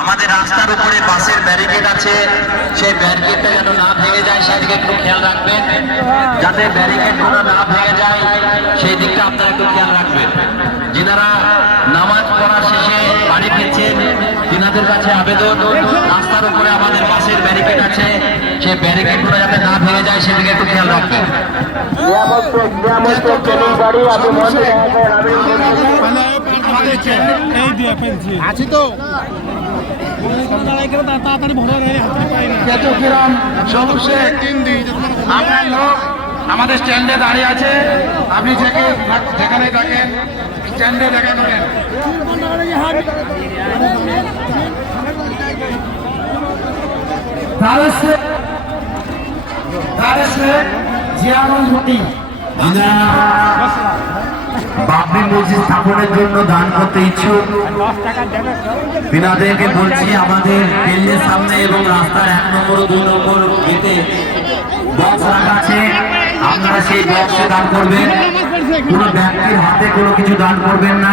আমাদের রাস্তার উপরে বাসের ব্যারিকেড আছে, সেই ব্যারিকেডটা যেন না ভেঙে যায় সেদিকে একটু খেয়াল রাখবেন। যাতে ব্যারিকেডগুলো না ভেঙে যায় সেই দিকটা আপনারা একটু খেয়াল রাখবেন। যিনারা নামাজ পড়া শেষে বাড়ি ফিরছেন তিনাদের কাছে আবেদন, রাস্তার উপরে আমাদের বাসের ব্যারিকেড আছে, সেই ব্যারিকেডগুলো যাতে না ভেঙে যায় সেদিকে একটু খেয়াল রাখবেন। আছি তো তাড়াতাড়ি ভরা চট্টগ্রাম সবুজে আপনার লোক আমাদের স্ট্যান্ডে দাঁড়িয়ে আছে, আপনি যেখানে থাকেন স্ট্যান্ডে দেখা করেন। বাবরি মসজিদ স্থাপনের জন্য দান করতে ইচ্ছুক বিনাদেরকে বলছি, আমাদের রেলের সামনে এবং রাস্তার 1 নম্বর ও 2 নম্বর গেটে বক্স রাখা আছে, আপনারা সেই বক্সে দান করবেন। কোনো ব্যক্তির হাতে কোনো কিছু দান করবেন না,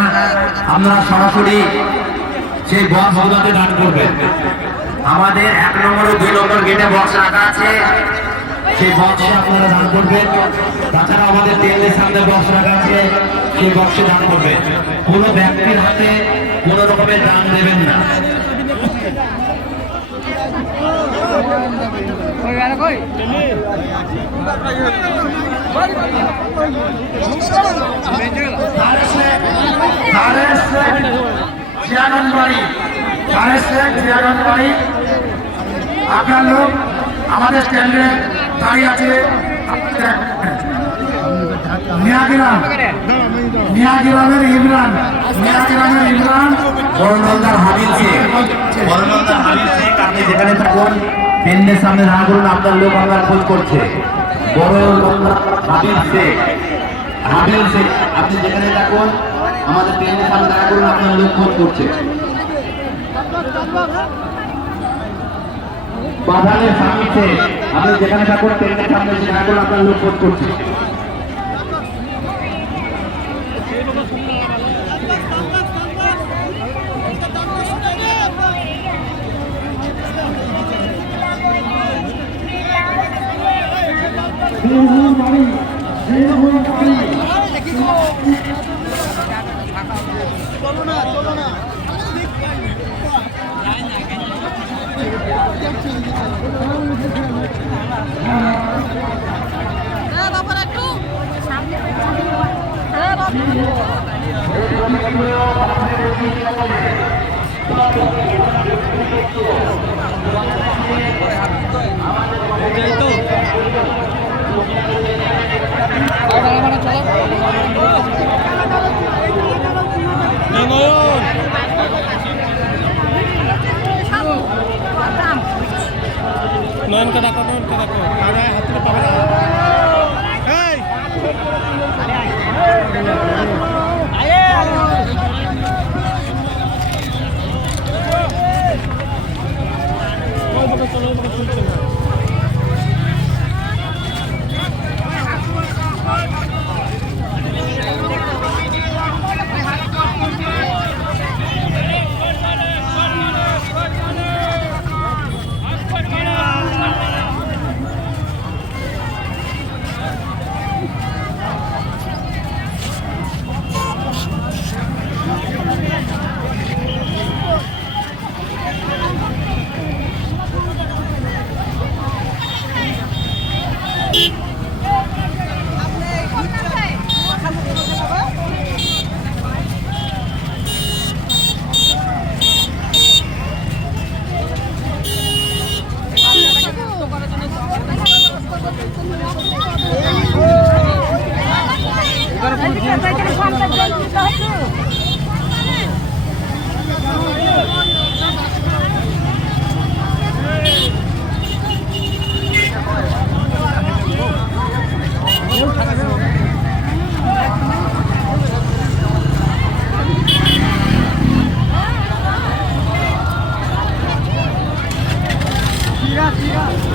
আপনারা সরাসরি সেই বক্সগুলোতে দান করবেন। আমাদের 1 নম্বর ও 2 নম্বর গেটে বক্স রাখা আছে, সেই বক্সে আপনারা দান করবেন। তাছাড়া আমাদের রেলের সামনে বক্স রাখা আছে, সেই বক্সে দান করবেন। কোনো ব্যক্তির হাতে কোনো রকমের দান দেবেন না। আপনার লোক আমাদের স্ট্যান্ডে দাঁড়িয়ে আছে, মিয়াগ্রামের ইমরান বড়নলদার হাবিল শেখ, আপনি যেখানে থাকুন ট্রেনের সামনে না করুন, আপনার লোক আপনার খোঁজ করছে। বড়নলদার হাবিল শেখ, আপনি যেখানে থাকুন আমাদের ট্রেনের সামনে না করুন, আপনার লোক খোঁজ করছে। বাজারের সামনে আপনি যেখানে থাকুন ট্রেনের সামনে না করুন, আপনার লোক খোঁজ করছে। নয়নকে ডাকো হাতে পাবে না। Tira.